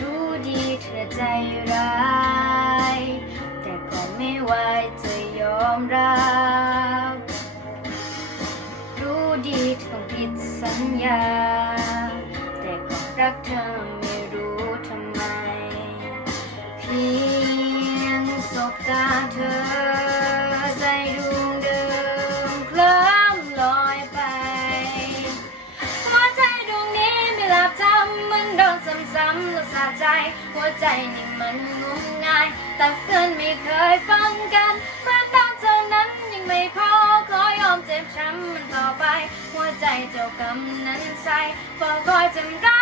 รู้ดีเธอใจร้าย แต่ก็ไม่ไหวจะยอมรับ รู้ดีเธองผิดสัญญา แต่ก็รักเธอำแล้วสะใจ หัวใจนี่มันงมงายตักเตือนไม่เคยฟังกันเพื่อนดังเท่านั้นยังไม่พอขอยอมเจ็บช้ำมันต่อไป หัวใจเจ้ากำนั้นใส่เฝ้าคอยจำร้าย